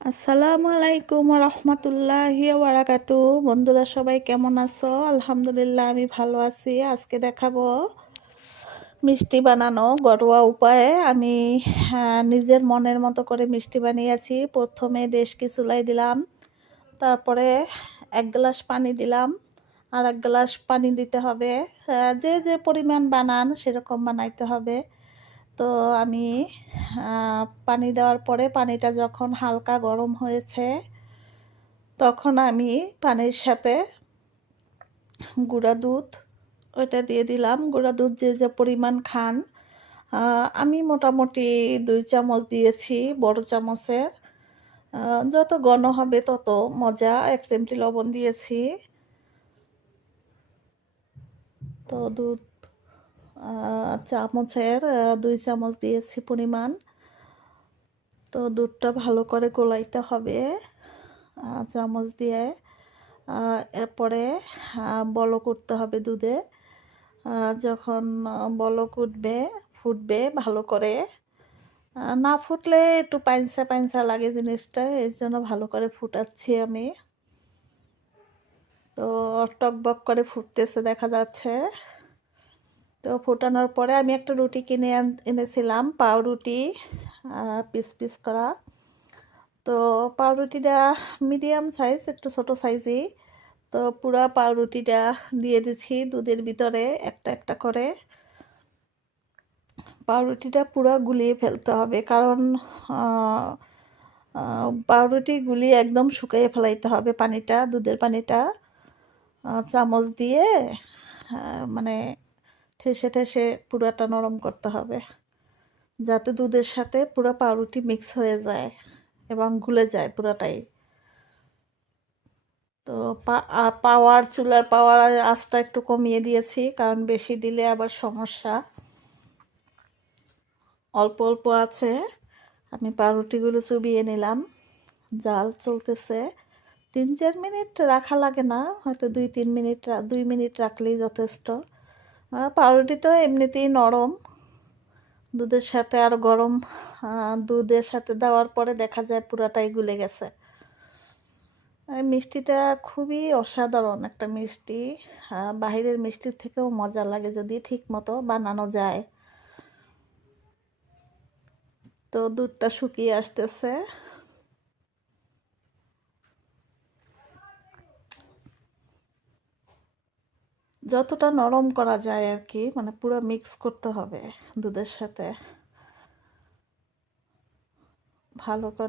আসসালামু আলাইকুম রহমতুল্লাহি বারাকাতু। বন্ধুরা সবাই কেমন আছো? আলহামদুলিল্লাহ আমি ভালো আছি। আজকে দেখাবো মিষ্টি বানানো ঘরোয়া উপায়ে। আমি নিজের মনের মতো করে মিষ্টি বানিয়েছি। প্রথমে দেশকে চুলাই দিলাম, তারপরে 1 গ্লাস পানি দিলাম, আর 1 গ্লাস পানি দিতে হবে। যে যে পরিমাণ বানান সেরকম বানাইতে হবে। তো আমি পানি দেওয়ার পরে পানিটা যখন হালকা গরম হয়েছে তখন আমি পানির সাথে গুঁড়া দুধ ওইটা দিয়ে দিলাম। গুঁড়া দুধ যে যে পরিমাণ খান, আমি মোটামুটি 2 চামচ দিয়েছি, বড় চামচের। যত ঘন হবে তত মজা। 1 চিমটি লবণ দিয়েছি। তো দুধ চামচের 2 চামচ দিয়েছি পরিমাণ। তো দুধটা ভালো করে গোলাইতে হবে চামচ দিয়ে। এরপরে বলক উঠতে হবে দুধে। যখন বলক ফুটবে ভালো করে। না ফুটলে একটু পাইনসা পাইনসা লাগে জিনিসটা, এর জন্য ভালো করে ফুটাচ্ছি আমি। তো টকবক করে ফুটতেছে দেখা যাচ্ছে। তো ফোটানোর পরে আমি একটা রুটি কিনে এনেছিলাম, পাউরুটি পিস পিস করা। তো পাউরুটিটা মিডিয়াম সাইজ, একটু ছোট সাইজই। তো পুরা পাউরুটিটা দিয়ে দিচ্ছি দুধের ভিতরে একটা একটা করে। পাউরুটিটা পুরো গুলিয়ে ফেলতে হবে, কারণ পাউরুটি গুলিয়ে একদম শুকিয়ে ফেলাইতে হবে পানিটা, দুধের পানিটা। চামচ দিয়ে মানে ঠেসে ঠেসে পুরাটা নরম করতে হবে, যাতে দুধের সাথে পুরো পাউরুটি মিক্স হয়ে যায় এবং গুলে যায় পুরাটাই। তো চুলার পাওয়ার আঁচটা একটু কমিয়ে দিয়েছি, কারণ বেশি দিলে আবার সমস্যা। অল্প অল্প আছে আমি পাউরুটিগুলো চুবিয়ে নিলাম। জাল চলতেছে। 3-4 মিনিট রাখা লাগে না, হয়তো 2-3 মিনিট, 2 মিনিট রাখলেই যথেষ্ট। পাউরুটি তো এমনিতেই নরম, দুধের সাথে আর গরম দুধের সাথে দেওয়ার পরে দেখা যায় পুরাটাই গুলে গেছে। মিষ্টিটা খুবই অসাধারণ একটা মিষ্টি। বাহিরের মিষ্টির থেকেও মজা লাগে যদি ঠিক মতো বানানো যায়। তো দুধটা শুকিয়ে আসতেছে। যতটা নরম করা যায় আর কি, মানে পুরো মিক্স করতে হবে দুধের সাথে ভালো করে।